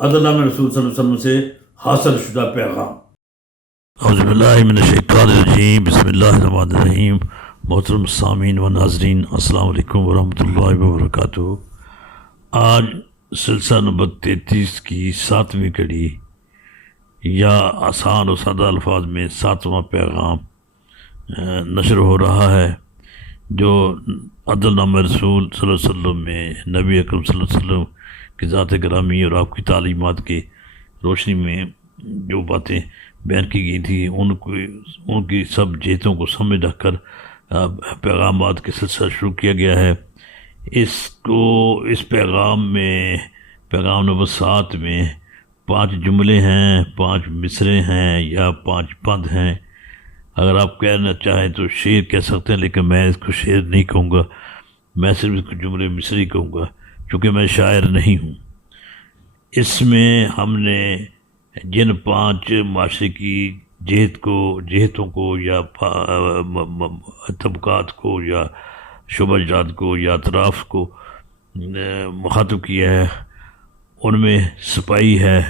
عدل میں رسول صلی اللہ علیہ وسلم سے حاصل شدہ پیغام۔ اعوذ باللہ من الشیطان الرجیم، بسم اللہ الرحمن الرحیم۔ محترم سامعین و ناظرین، السلام علیکم ورحمۃ اللہ وبرکاتہ۔ آج سلسلہ نمبر 33 کی 7ویں کڑی یا آسان و سادہ الفاظ میں 7واں پیغام نشر ہو رہا ہے، جو عدل نامہ رسول صلی اللہ علیہ وسلم میں نبی اکرم صلی اللہ علیہ وسلم کی ذات گرامی اور آپ کی تعلیمات کی روشنی میں جو باتیں بیان کی گئی تھی ان کی سب جہتوں کو سمجھ رکھ کر پیغامات کے سلسلہ شروع کیا گیا ہے۔ اس پیغام نمبر 7 میں 5 جملے ہیں، 5 مصرے ہیں یا 5 بند ہیں۔ اگر آپ کہنا چاہیں تو شعر کہہ سکتے ہیں، لیکن میں اس کو شعر نہیں کہوں گا، میں صرف اس کو جملے مصری کہوں گا، چونکہ میں شاعر نہیں ہوں۔ اس میں ہم نے جن 5 معاشرے کی جہتوں کو یا طبقات کو یا شعبہ جات کو یا اطراف کو مخاطب کیا ہے، ان میں سپاہی ہے،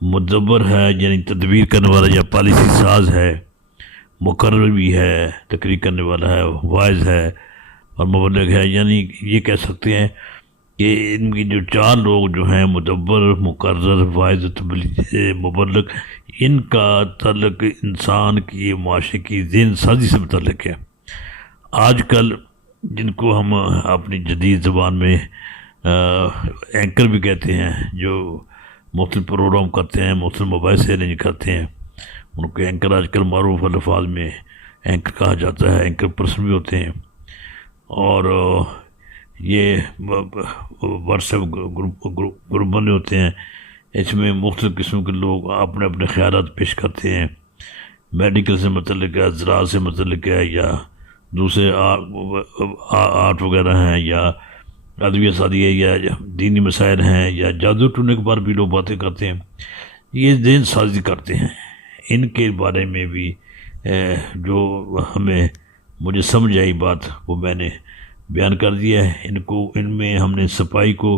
مدبر ہے یعنی تدبیر کرنے والا یا پالیسی ساز ہے، مقرر بھی ہے تقریر کرنے والا ہے، واعظ ہے اور مبلغ ہے۔ یعنی یہ کہہ سکتے ہیں کہ ان کی جو 4 لوگ جو ہیں، مدبر، مقرر، واعظ، مبلغ، ان کا تعلق انسان کی معاشرے کی ذہن سازی سے متعلق ہے۔ آج کل جن کو ہم اپنی جدید زبان میں اینکر بھی کہتے ہیں، جو مختلف پروگرام کرتے ہیں، مختلف مباحث ارینج کرتے ہیں، ان کو اینکر آج کل معروف الفاظ میں اینکر کہا جاتا ہے، اینکر پرسن بھی ہوتے ہیں۔ اور یہ واٹس ایپ گروپ بنے ہوتے ہیں، اس میں مختلف قسم کے لوگ اپنے اپنے خیالات پیش کرتے ہیں، میڈیکل سے متعلق ہے، زراعت سے متعلق ہے، یا دوسرے آرٹ وغیرہ ہیں، یا ادبی سادی ہے، یا دینی مسائل ہیں، یا جادو ٹونے کے بارے بھی لوگ باتیں کرتے ہیں۔ یہ ذہن سازی کرتے ہیں۔ ان کے بارے میں بھی جو مجھے سمجھ آئی بات وہ میں نے بیان کر دیا ہے۔ ان میں ہم نے سپاہی کو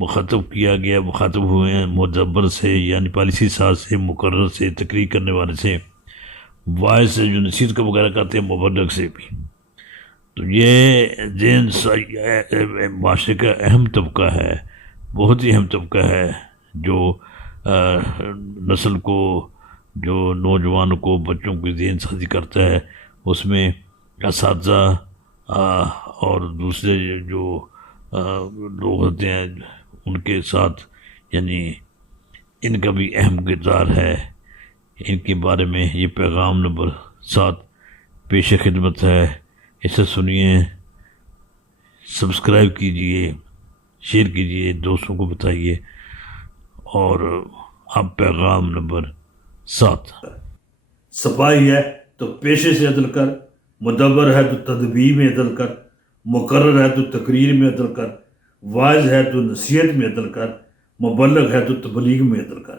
مخاطب ہوئے ہیں مدبر سے یعنی پالیسی ساز سے، مقرر سے، تقریر کرنے والے سے، واعظ سے جو نصیحت کا وغیرہ کرتے ہیں، مبلغ سے بھی۔ تو یہ ذہن معاشرے کا اہم طبقہ ہے، بہت ہی اہم طبقہ ہے، جو نسل کو، جو نوجوانوں کو، بچوں کو ذہن سازی کرتا ہے۔ اس میں اساتذہ اور دوسرے جو لوگ ہوتے ہیں ان کے ساتھ، یعنی ان کا بھی اہم کردار ہے۔ ان کے بارے میں یہ پیغام نمبر 7 پیش خدمت ہے۔ اسے سنیے، سبسکرائب کیجئے، شیئر کیجئے، دوستوں کو بتائیے۔ اور اب پیغام نمبر 7۔ سپاہی ہے تو پیشے سے عدل کر، مدبر ہے تو تدبیر میں عدل کر، مقرر ہے تو تقریر میں عدل کر، واعظ ہے تو نصیحت میں عدل کر، مبلغ ہے تو تبلیغ میں عدل کر۔